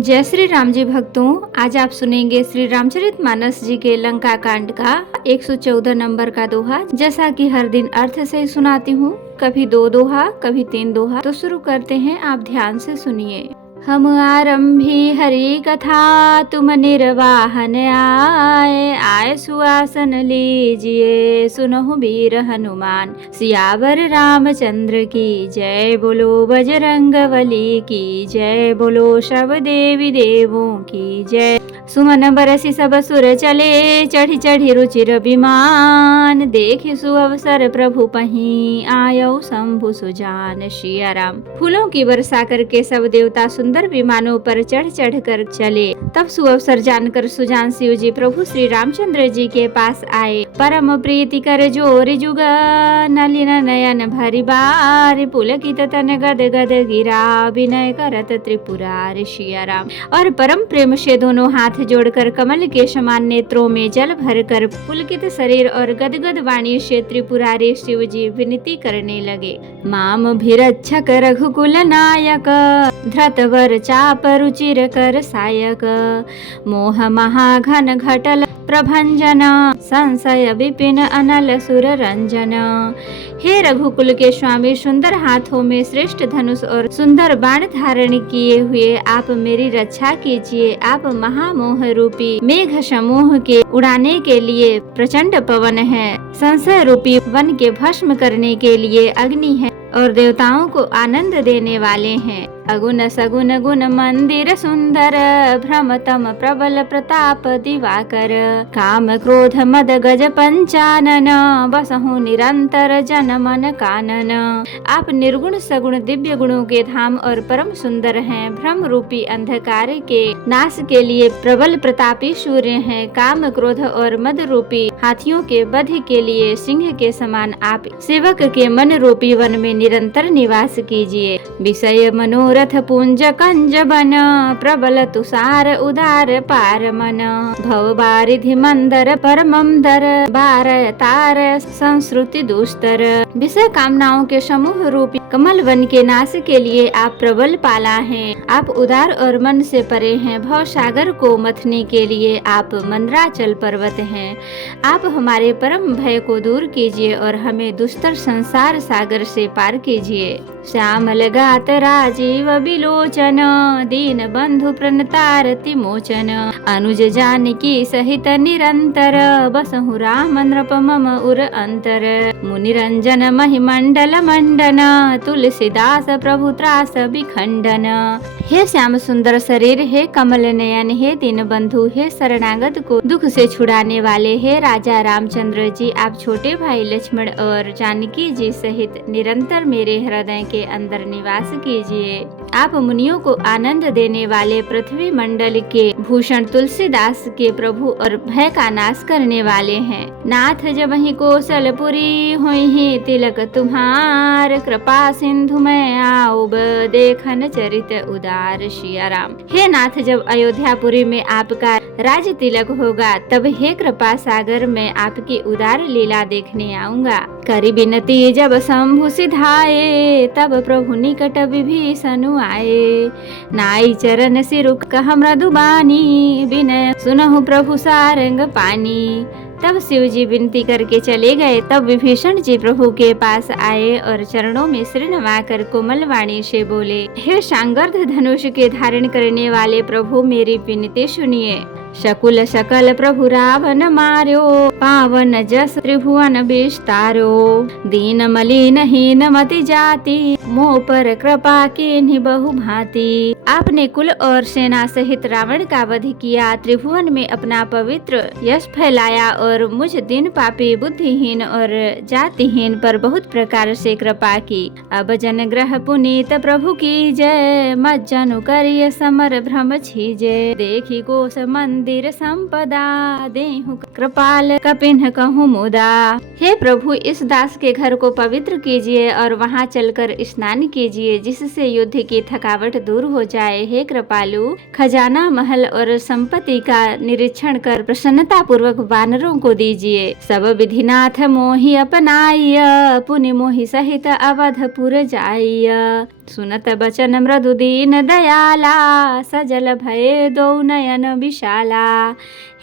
जय श्री राम जी भक्तों, आज आप सुनेंगे श्री रामचरितमानस जी के लंका कांड का 114 नंबर का दोहा। जैसा कि हर दिन अर्थ से सुनाती हूँ, कभी 2 दोहा कभी 3 दोहा। तो शुरू करते हैं, आप ध्यान से सुनिए। हम आरंभी हरि कथा, तुम निर्वाहन आए सुआसन लीजिए, सुनहु वीर हनुमान। सियावर रामचंद्र की जय, बोलो बजरंगबली की जय, बोलो सब देवी देवों की जय। सुमन बरसी सब सुर चले, चढ़ी चढ़ी रुचिर विमान। देखि सुअवसर प्रभु पहीं, आयो शंभु सुजान। सिया राम। फूलों की वर्षा करके सब देवता सुंदर विमानों पर चढ़ चढ़ कर चले। तब सुअवसर जानकर सुजान शिव जी प्रभु श्री रामचंद्र जी के पास आए। परम प्रीति कर जोर जुग, नलिन नयन भरि बार। पुलकित तन गद गद गिरा, विनय करत त्रिपुरार। सिया राम। और परम प्रेम से दोनों हाथ जोड़कर कमल के समान नेत्रों में जल भरकर पुलकित शरीर और गदगद वाणी से त्रिपुरारी शिव जी विनती करने लगे। माम भिरक्षक रघुकुल नायक, धृतवर चाप रुचिर कर सायक। मोह महाघन घटल प्रभंजन, संशय विपिन अनल सुर रंजन। हे रघुकुल के स्वामी, सुंदर हाथों में श्रेष्ठ धनुष और सुंदर बाण धारण किए हुए आप मेरी रक्षा कीजिए। आप महामोह रूपी मेघ समूह के उड़ाने के लिए प्रचंड पवन है, संशय रूपी वन के भस्म करने के लिए अग्नि है और देवताओं को आनंद देने वाले हैं। अगुन सगुन गुण मंदिर सुंदर, भ्रमतम प्रबल प्रताप दिवाकर। काम क्रोध मद गज पंचानन, बसहु निरंतर जन मन कानन। आप निर्गुण सगुण दिव्य गुणों के धाम और परम सुंदर हैं। भ्रम रूपी अंधकार के नाश के लिए प्रबल प्रतापी सूर्य हैं। काम क्रोध और मद रूपी हाथियों के वध के लिए सिंह के समान आप सेवक के मन रूपी वन में निरंतर निवास कीजिए। विषय मनोरथ पुंज कंज बन, प्रबल तुषार उदार पार मन। भव बारिधि मंदर परमम दर, बार तार संस्कृति दुस्तर। विषय कामनाओं के समूह रूपी कमल वन के नाश के लिए आप प्रबल पाला हैं। आप उदार और मन से परे हैं। भव सागर को मथने के लिए आप मंदराचल पर्वत हैं। आप हमारे परम भय को दूर कीजिए और हमें दुस्तर संसार सागर से पार कीजिए। श्यामल गात राजीव बिलोचन, दीन बंधु प्रणतारति मोचन। अनुज जानकी सहित निरंतर, बसहु राम नृप मम उर अंतर। मुनिरंजन महिमंडल मंडन, तुलसीदास प्रभु त्रास विखंडन। हे श्याम सुंदर शरीर, हे कमल नयन, हे दीन बंधु, हे शरणागत को दुख से छुड़ाने वाले, हे राजा रामचंद्र जी, आप छोटे भाई लक्ष्मण और जानकी जी सहित निरंतर मेरे हृदय के अंदर निवास कीजिए। आप मुनियों को आनंद देने वाले, पृथ्वी मंडल के भूषण तुलसीदास के प्रभु और भय का नाश करने वाले हैं। नाथ जब ही कौशलपुरी होई ही तिलक तुम्हार, कृपा सिंधु में आओ देखन चरित उदार। सिया राम। हे नाथ, जब अयोध्यापुरी में आपका राज तिलक होगा, तब हे कृपा सागर में आपकी उदार लीला देखने आऊंगा। करी विनती जब शंभु सिधाए, तब प्रभु निकट विभीषण आए। नाई चरण सिरुक कह मृदुबानी, विनय सुनहु प्रभु सारंग पानी। तब शिव जी विनती करके चले गए। तब विभीषण जी प्रभु के पास आए और चरणों में सिर नवाकर कोमल वाणी से बोले, हे सांगर्ध धनुष के धारण करने वाले प्रभु, मेरी विनती सुनिए। शकुल सकल प्रभु रावण मार्यो, पावन जस त्रिभुवन विस्तारो। दीन मलिन हीन मति जाति, मोह पर कृपा कीन्ही बहु भांति। आपने कुल और सेना सहित रावण का वध किया, त्रिभुवन में अपना पवित्र यश फैलाया और मुझ दिन पापी बुद्धिहीन और जातिहीन पर बहुत प्रकार से कृपा की। अब जन ग्रह पुनीत प्रभु की जय, मज्जनु करिय समर भ्रम छीजे। देखी कोश मंदिर मंदिर संपदा, देहु कृपाल कपिन कहूँ मुदा। हे प्रभु, इस दास के घर को पवित्र कीजिए और वहाँ चलकर स्नान कीजिए, जिससे युद्ध की थकावट दूर हो जाए। हे कृपालु, खजाना, महल और संपत्ति का निरीक्षण कर प्रसन्नता पूर्वक वानरों को दीजिए। सब विधिनाथ मोहि अपनाइय, पुनि मोहि सहित अवधपुर जाइय। सुनत बचन मृदु दीन दयाला, सजल भय दो नयन विशाला।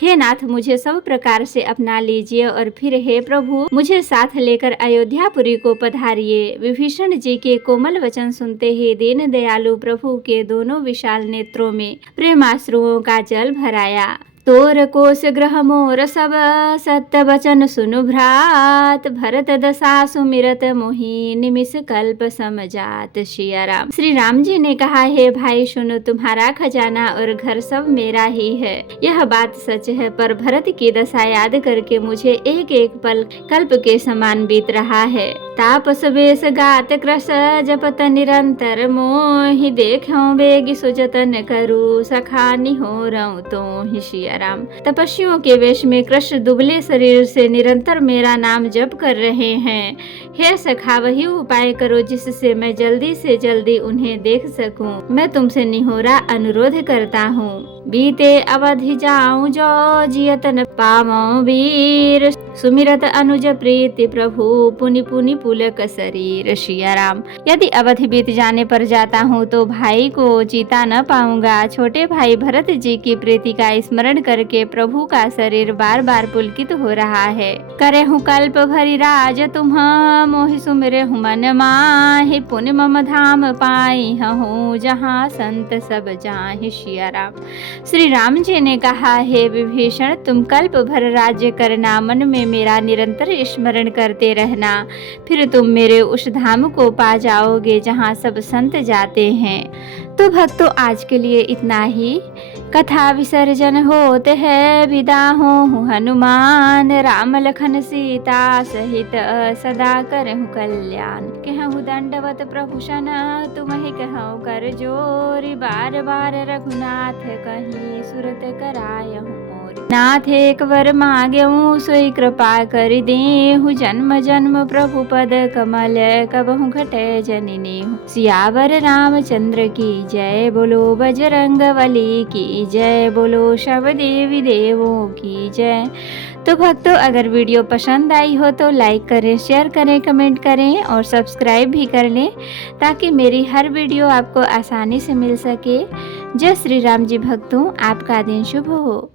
हे नाथ, मुझे सब प्रकार से अपना लीजिए और फिर हे प्रभु, मुझे साथ लेकर अयोध्यापुरी को पधारिए। विभीषण जी के कोमल वचन सुनते ही दीन दयालु प्रभु के दोनों विशाल नेत्रों में प्रेमाश्रुओं का जल भराया। तोर कोश ग्रह मोर सब, सत्य वचन सुनु भ्रात। भरत दशा सुमिरत मोहि, निमिष कल्प समझात। सिया राम। श्री राम जी ने कहा, हे भाई सुनो, तुम्हारा खजाना और घर सब मेरा ही है। यह बात सच है, पर भरत की दशा याद करके मुझे एक एक पल कल्प के समान बीत रहा है। तापस वेश गात कृश, जपत निरंतर मोहि। देखो बेगी सुजतन करू, सखा निहोरऊं तोहि। सिया राम। तपस्वियों के वेश में कृष्ण दुबले शरीर से निरंतर मेरा नाम जप कर रहे हैं। हे सखा, वही उपाय करो जिससे मैं जल्दी से जल्दी उन्हें देख सकूं। मैं तुमसे निहोरा अनुरोध करता हूँ। बीते अवधि जाऊं जो, जियतन पावों वीर। सुमिरत अनुज प्रीति प्रभु, पुनि पुनि पुलक शरीर। सिया राम। यदि अवधि बीत जाने पर जाता हूँ तो भाई को जीता न पाऊंगा। छोटे भाई भरत जी की प्रीति का स्मरण करके प्रभु का शरीर बार बार पुलकित हो रहा है। करे हूँ कल्प भरी राज तुम, मोहि सुमिरे हूँ मन माहि। पुनि मम धाम पाई हूँ, जहाँ संत सब जाहि। सिया राम। श्री राम जी ने कहा, हे विभीषण, तुम कल्प भर राज्य करना, मन में मेरा निरंतर स्मरण करते रहना, फिर तुम मेरे उस धाम को पा जाओगे जहाँ सब संत जाते हैं। तो भक्तों, आज के लिए इतना ही। कथा विसर्जन होते है, विदा हूँ हनुमान। राम लखन सीता सहित, सदा करहु कल्याण। कहूँ दंडवत प्रभु सन, तुम्हि कहूँ कर जोरी। बार बार रघुनाथ कहीं, सुरत करायहु मोरी। नाथ एक वर मांगेहूँ, सोई कृपा कर देहु। जन्म जन्म प्रभु पद कमल, कबहु घटे जननी। सियावर रामचंद्र की जय, बोलो बजरंगबली की जय, बोलो सब देवी देवों की जय। तो भक्तों, अगर वीडियो पसंद आई हो तो लाइक करें, शेयर करें, कमेंट करें और सब्सक्राइब भी कर लें, ताकि मेरी हर वीडियो आपको आसानी से मिल सके। जय श्री राम जी भक्तों, आपका दिन शुभ हो।